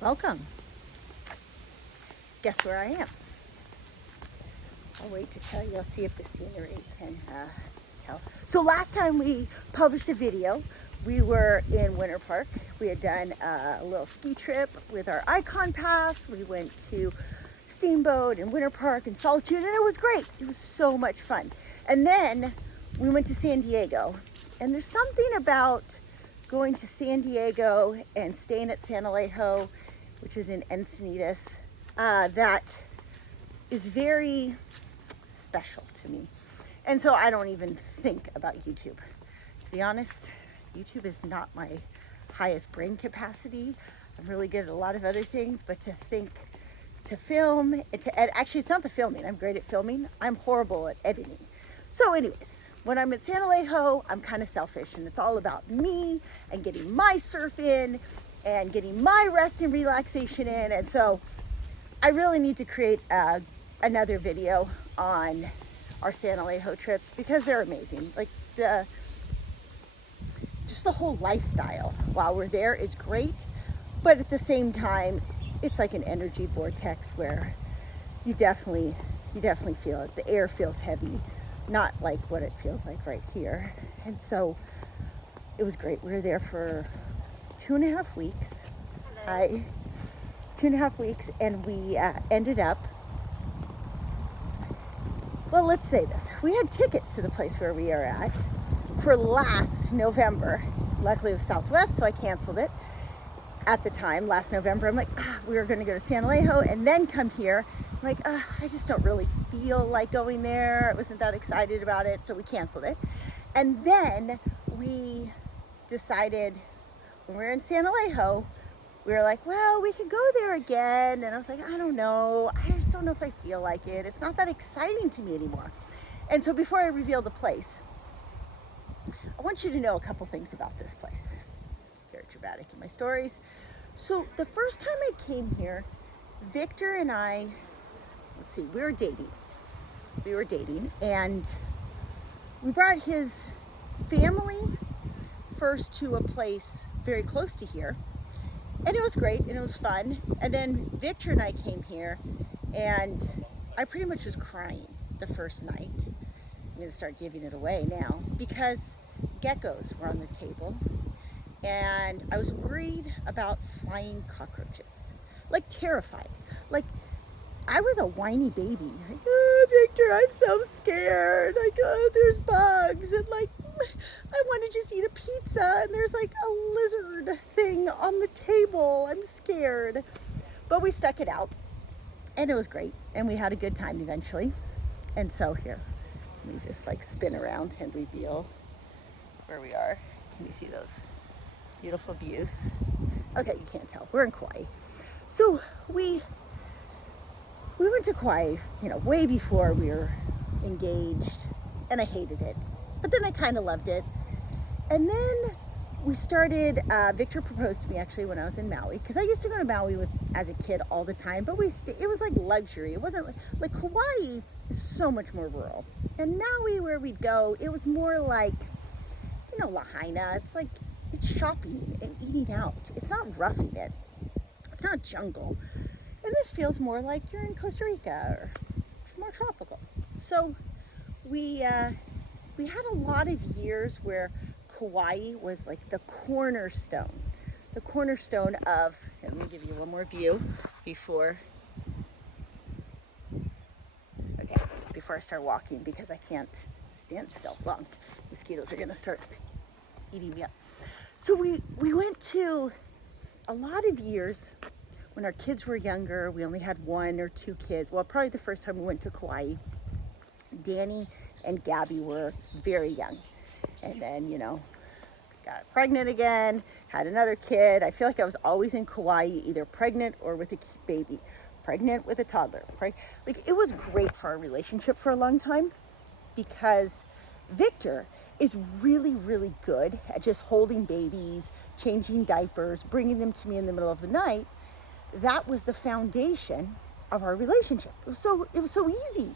Welcome. Guess where I am? I'll wait to tell you. I'll see if the scenery can tell. So last time we published a video, we were in Winter Park. We had done a little ski trip with our Icon Pass. We went to Steamboat and Winter Park and Solitude, and it was great. It was so much fun. And then we went to San Diego, and there's something about going to San Diego and staying at San Alejo, which is in Encinitas, that is very special to me. And so I don't even think about YouTube. To be honest, YouTube is not my highest brain capacity. I'm really good at a lot of other things, but to think, to film, and to edit, actually it's not the filming, I'm great at filming, I'm horrible at editing. So anyways, when I'm at San Alejo, I'm kind of selfish, and it's all about me and getting my surf in and getting my rest and relaxation in. And so I really need to create another video on our San Alejo trips because they're amazing. Like just the whole lifestyle while we're there is great, but at the same time, it's like an energy vortex where you definitely feel it. The air feels heavy, not like what it feels like right here. And so it was great. We were there for 2.5 weeks. 2.5 weeks, and we ended up, well, let's say this. We had tickets to the place where we are at for last November. Luckily it was Southwest, so I canceled it. At the time, last November, I'm like, we were going to go to San Alejo and then come here. I'm like, I just don't really feel like going there. I wasn't that excited about it, so we canceled it. And then we decided when we were in San Alejo, we were like, well, we could go there again. And I was like, I don't know. I just don't know if I feel like it. It's not that exciting to me anymore. And so before I reveal the place, I want you to know a couple things about this place. Very dramatic in my stories. So the first time I came here, Victor and I, we were dating. We were dating, and we brought his family first to a place very close to here. And it was great, and it was fun. And then Victor and I came here, and I pretty much was crying the first night. I'm going to start giving it away now because geckos were on the table, and I was worried about flying cockroaches, like terrified. Like I was a whiny baby. Like, oh, Victor, I'm so scared. Like, oh, there's bugs, and like I want to just eat a pizza, and there's like a lizard thing on the table. I'm scared. But we stuck it out, and it was great, and we had a good time eventually. And so here, let me just like spin around and reveal where we are. Can you see those beautiful views? Okay, you can't tell. We're in Kauai. So we went to Kauai, way before we were engaged, and I hated it. But then I kind of loved it. And then we started, Victor proposed to me actually when I was in Maui, because I used to go to Maui as a kid all the time, but it was like luxury. It wasn't like Hawaii is so much more rural. And Maui, where we'd go, it was more like, Lahaina. It's like, it's shopping and eating out. It's not roughing it. It's not jungle. And this feels more like you're in Costa Rica, or it's more tropical. So we had a lot of years where Kauai was like the cornerstone of, let me give you one more view before I start walking, because I can't stand still long. Mosquitoes are gonna start eating me up. So we went to a lot of years when our kids were younger. We only had 1 or 2 kids. Well, probably the first time we went to Kauai, Danny and Gabby were very young. And then, got pregnant again, had another kid. I feel like I was always in Kauai, either pregnant or with a baby, pregnant with a toddler. Like, it was great for our relationship for a long time, because Victor is really, really good at just holding babies, changing diapers, bringing them to me in the middle of the night. That was the foundation of our relationship. It was so easy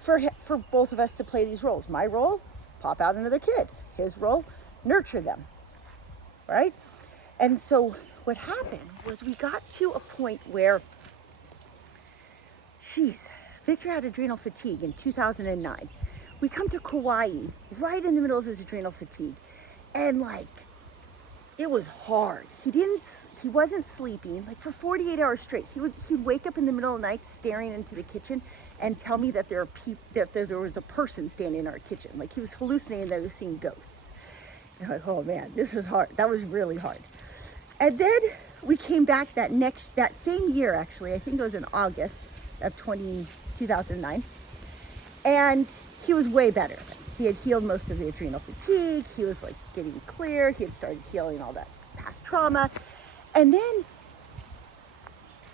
for both of us to play these roles. My role, pop out another kid. His role, nurture them, right? And so what happened was we got to a point where, Victor had adrenal fatigue in 2009. We come to Kauai right in the middle of his adrenal fatigue, and like, it was hard. He wasn't sleeping like for 48 hours straight. He'd wake up in the middle of the night staring into the kitchen and tell me that there was a person standing in our kitchen. Like, he was hallucinating that he was seeing ghosts. And I'm like, oh man, this was hard. That was really hard. And then we came back that same year, actually. I think it was in August of 2009. And he was way better. He had healed most of the adrenal fatigue. He was like getting clear. He had started healing all that past trauma. And then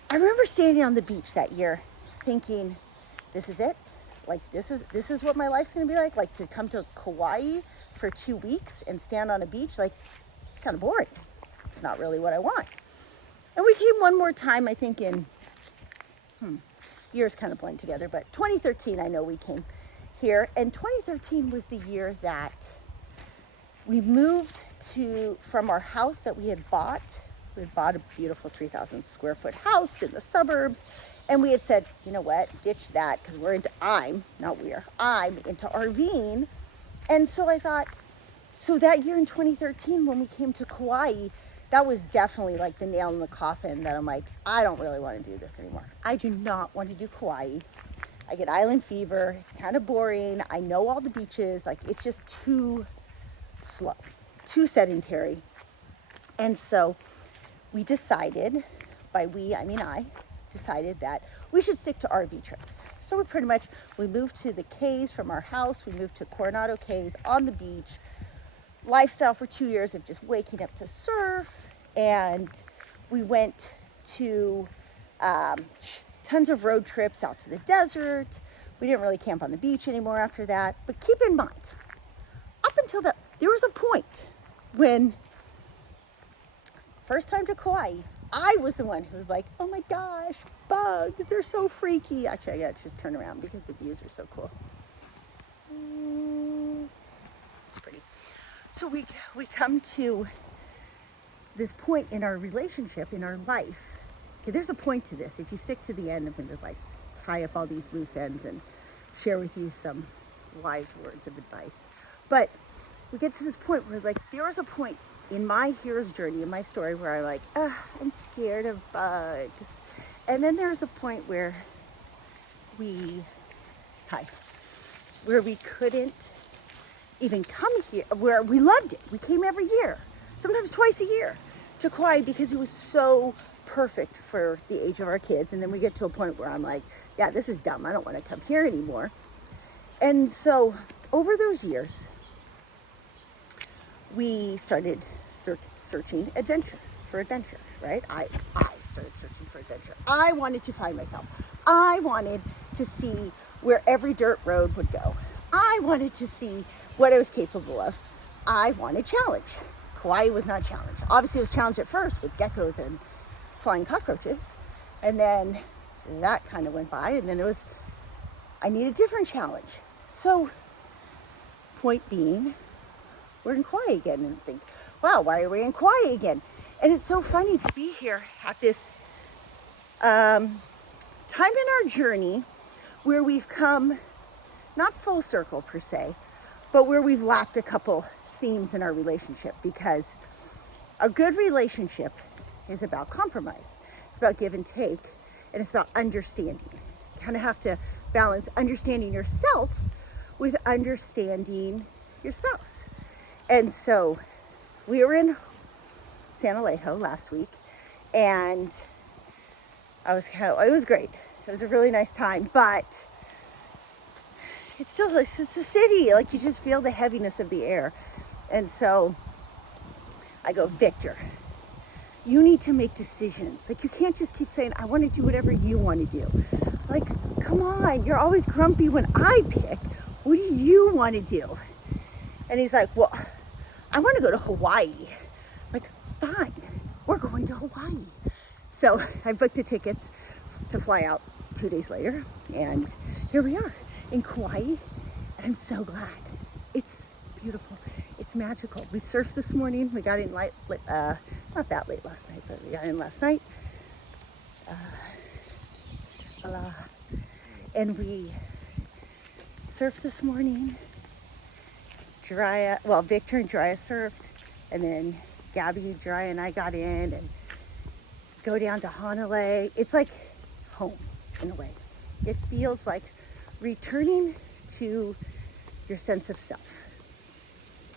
I remember standing on the beach that year thinking, this is it. Like, this is what my life's gonna be like to come to Kauai for 2 weeks and stand on a beach. Like, it's kind of boring. It's not really what I want. And we came one more time, I think in, years kind of blend together, but 2013, I know we came here. And 2013 was the year that we moved from our house that we had bought. We had bought a beautiful 3,000 square foot house in the suburbs. And we had said, you know what, ditch that, because I'm into RVing. And so I thought, so that year in 2013, when we came to Kauai, that was definitely like the nail in the coffin that I'm like, I don't really want to do this anymore. I do not want to do Kauai. I get island fever. It's kind of boring. I know all the beaches. Like, it's just too slow, too sedentary. And so we decided, I decided that we should stick to RV trips. So we moved to the Cays from our house. We moved to Coronado Cays on the beach. Lifestyle for 2 years of just waking up to surf. And we went to tons of road trips out to the desert. We didn't really camp on the beach anymore after that. But keep in mind, up until there was a point when, first time to Kauai, I was the one who was like, oh my gosh, bugs, they're so freaky. Actually, I gotta just turn around because the views are so cool. It's pretty. So we come to this point in our relationship, in our life. Okay, there's a point to this. If you stick to the end, I'm going to like tie up all these loose ends and share with you some wise words of advice. But we get to this point where, like, there was a point in my hero's journey, in my story, where I'm like, I'm scared of bugs. And then there's a point where we couldn't even come here, where we loved it. We came every year, sometimes twice a year, to Kauai because it was so perfect for the age of our kids. And then we get to a point where I'm like, yeah, this is dumb. I don't want to come here anymore. And so over those years, we started searching for adventure, right? I started searching for adventure. I wanted to find myself. I wanted to see where every dirt road would go. I wanted to see what I was capable of. I wanted challenge. Kauai was not challenge. Obviously, it was challenge at first with geckos and flying cockroaches. And then that kind of went by. And then I need a different challenge. So, point being, we're in Kauai again. And think, wow, why are we in Kauai again? And it's so funny to be here at this time in our journey where we've come, not full circle per se, but where we've lapped a couple themes in our relationship, because a good relationship is about compromise. It's about give and take, and it's about understanding. You kind of have to balance understanding yourself with understanding your spouse. And so we were in San Alejo last week, and it was great. It was a really nice time, but it's a city. Like, you just feel the heaviness of the air. And so I go, Victor, you need to make decisions. Like, you can't just keep saying, I want to do whatever you want to do. Like, come on, you're always grumpy when I pick. What do you want to do? And he's like, well, I want to go to Hawaii. I'm like, fine, we're going to Hawaii. So I booked the tickets to fly out 2 days later, and here we are in Kauai, and I'm so glad. It's beautiful. It's magical. We surfed this morning. We got in not not that late last night, but we got in last night. And we surfed this morning. Victor and Jiraiya surfed, and then Gabby, Jiraiya, and I got in and go down to Honolulu. It's like home in a way. It feels like returning to your sense of self.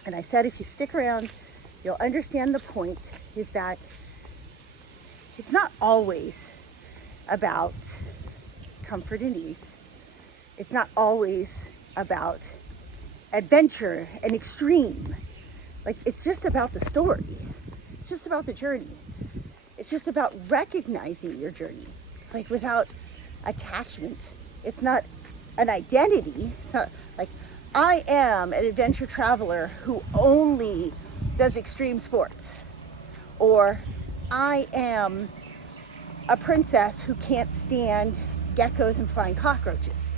And I said, if you stick around, you'll understand the point is that it's not always about comfort and ease. It's not always about adventure and extreme. Like, it's just about the story. It's just about the journey. It's just about recognizing your journey, like without attachment. It's not an identity. It's not like, I am an adventure traveler who only does extreme sports, or I am a princess who can't stand geckos and flying cockroaches.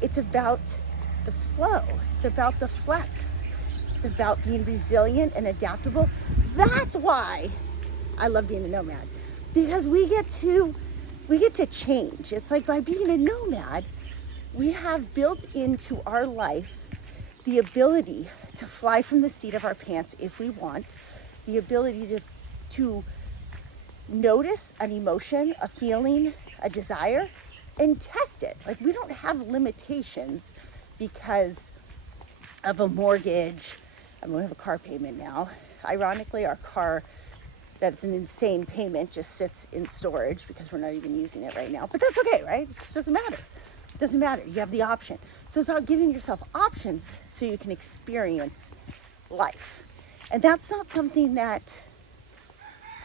It's about the flow. It's about the flex. It's about being resilient and adaptable. That's why I love being a nomad, because we get to change. It's like, by being a nomad, we have built into our life the ability to fly from the seat of our pants if we want, the ability to notice an emotion, a feeling, a desire, and test it. Like, we don't have limitations because of a mortgage. I mean, we have a car payment now. Ironically, our car, that's an insane payment, just sits in storage because we're not even using it right now. But that's okay, right? It doesn't matter. It doesn't matter. You have the option. So it's about giving yourself options so you can experience life. And that's not something that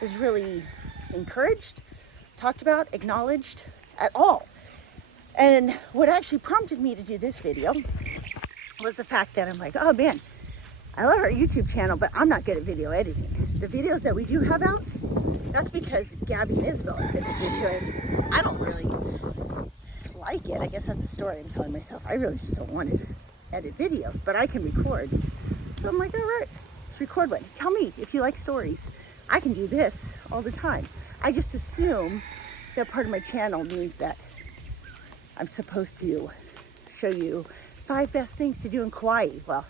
is really encouraged, talked about, acknowledged at all. And what actually prompted me to do this video was the fact that I'm like, oh man, I love our YouTube channel, but I'm not good at video editing. The videos that we do have out, that's because Gabby and Isabel are good at video editing. I don't really like it. I guess that's a story I'm telling myself. I really just don't want to edit videos, but I can record. So I'm like, all right, let's record one. Tell me if you like stories. I can do this all the time. I just assume that part of my channel means that I'm supposed to show you 5 best things to do in Kauai. Well,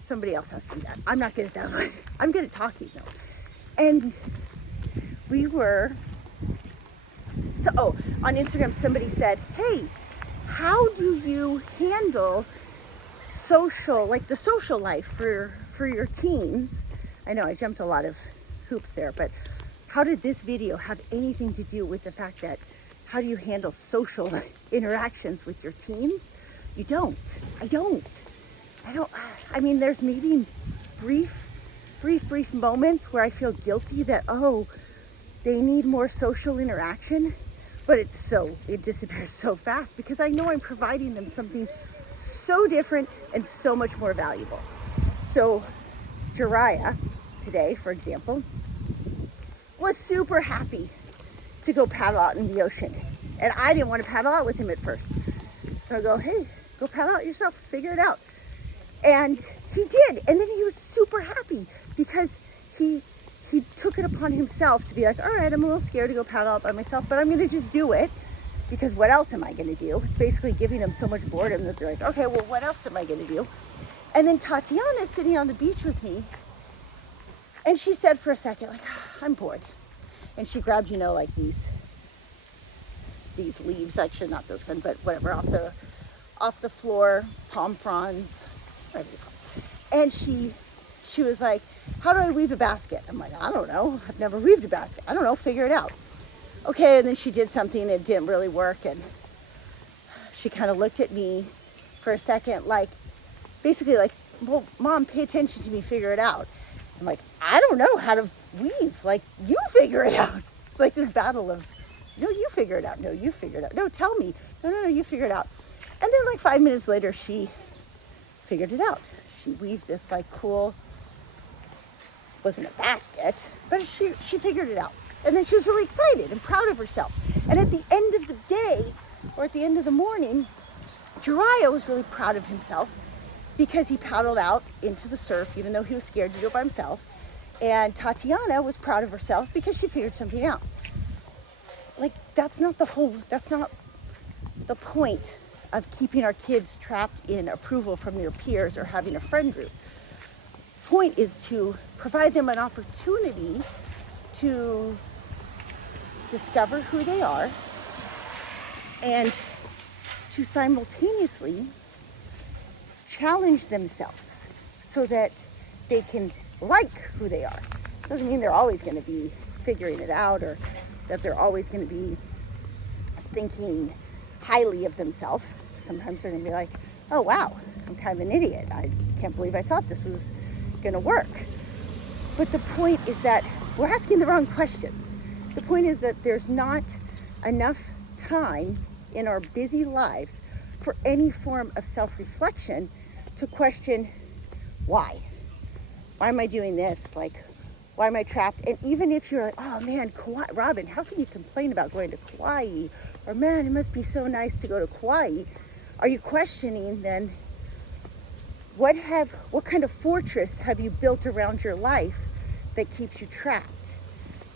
somebody else has to do that. I'm not good at that one. I'm good at talking though. And we were, on Instagram somebody said, hey, how do you handle the social life for your teens? I know I jumped a lot of hoops there, but how did this video have anything to do with the fact that how do you handle social interactions with your teens? You don't. I don't. I mean, there's maybe brief moments where I feel guilty that, they need more social interaction, but it disappears so fast because I know I'm providing them something so different and so much more valuable. So Jiraiya today, for example, was super happy to go paddle out in the ocean. And I didn't want to paddle out with him at first. So I go, hey, go paddle out yourself, figure it out. And he did. And then he was super happy because he took it upon himself to be like, all right, I'm a little scared to go paddle out by myself, but I'm going to just do it because what else am I going to do? It's basically giving them so much boredom that they're like, okay, well, what else am I going to do? And then Tatiana's sitting on the beach with me. And she said for a second, like, I'm bored. And she grabbed, like these leaves, actually not those kind, but whatever, off the floor, palm fronds, whatever you call it. And she was like, how do I weave a basket? I'm like, I don't know. I've never weaved a basket. I don't know. Figure it out. Okay. And then she did something and it didn't really work. And she kind of looked at me for a second, like, basically like, well, Mom, pay attention to me. Figure it out. I'm like, I don't know how to weave. Like, you figure it out. It's like this battle of, no, you figure it out. No, you figure it out. No, tell me. No, you figure it out. And then like 5 minutes later, she figured it out. She weaved this like cool, wasn't a basket, but she figured it out. And then she was really excited and proud of herself. And at the end of the day, or at the end of the morning, Jiraiya was really proud of himself because he paddled out into the surf, even though he was scared to do it by himself. And Tatiana was proud of herself because she figured something out. Like, that's not the point of keeping our kids trapped in approval from their peers or having a friend group. The point is to provide them an opportunity to discover who they are and to simultaneously challenge themselves so that they can like who they are. It doesn't mean they're always going to be figuring it out or that they're always going to be thinking highly of themselves. Sometimes they're going to be like, oh wow, I'm kind of an idiot. I can't believe I thought this was going to work. But the point is that we're asking the wrong questions. The point is that there's not enough time in our busy lives for any form of self-reflection to question why. Why am I doing this? Like, why am I trapped? And even if you're like, oh man, Kauai, Robin, how can you complain about going to Kauai? Or man, it must be so nice to go to Kauai. Are you questioning then, what kind of fortress have you built around your life that keeps you trapped?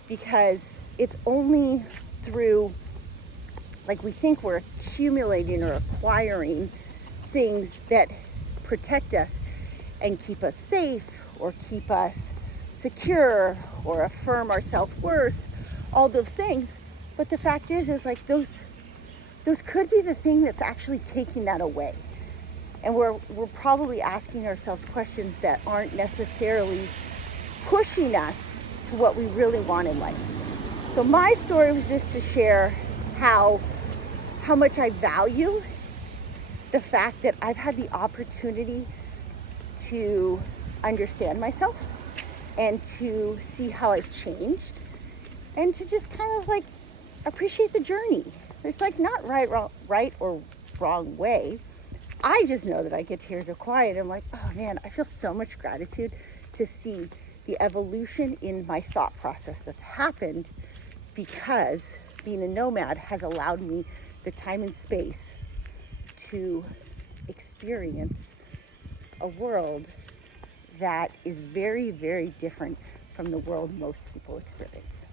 Because it's only through, like, we think we're accumulating or acquiring things that protect us and keep us safe or keep us secure or affirm our self-worth, all those things. But the fact is like those could be the thing that's actually taking that away. And we're probably asking ourselves questions that aren't necessarily pushing us to what we really want in life. So my story was just to share how much I value the fact that I've had the opportunity to understand myself and to see how I've changed and to just kind of like appreciate the journey. There's like not right or wrong way. I just know that I get here to quiet and I'm like, oh man, I feel so much gratitude to see the evolution in my thought process that's happened because being a nomad has allowed me the time and space to experience a world that is very, very different from the world most people experience.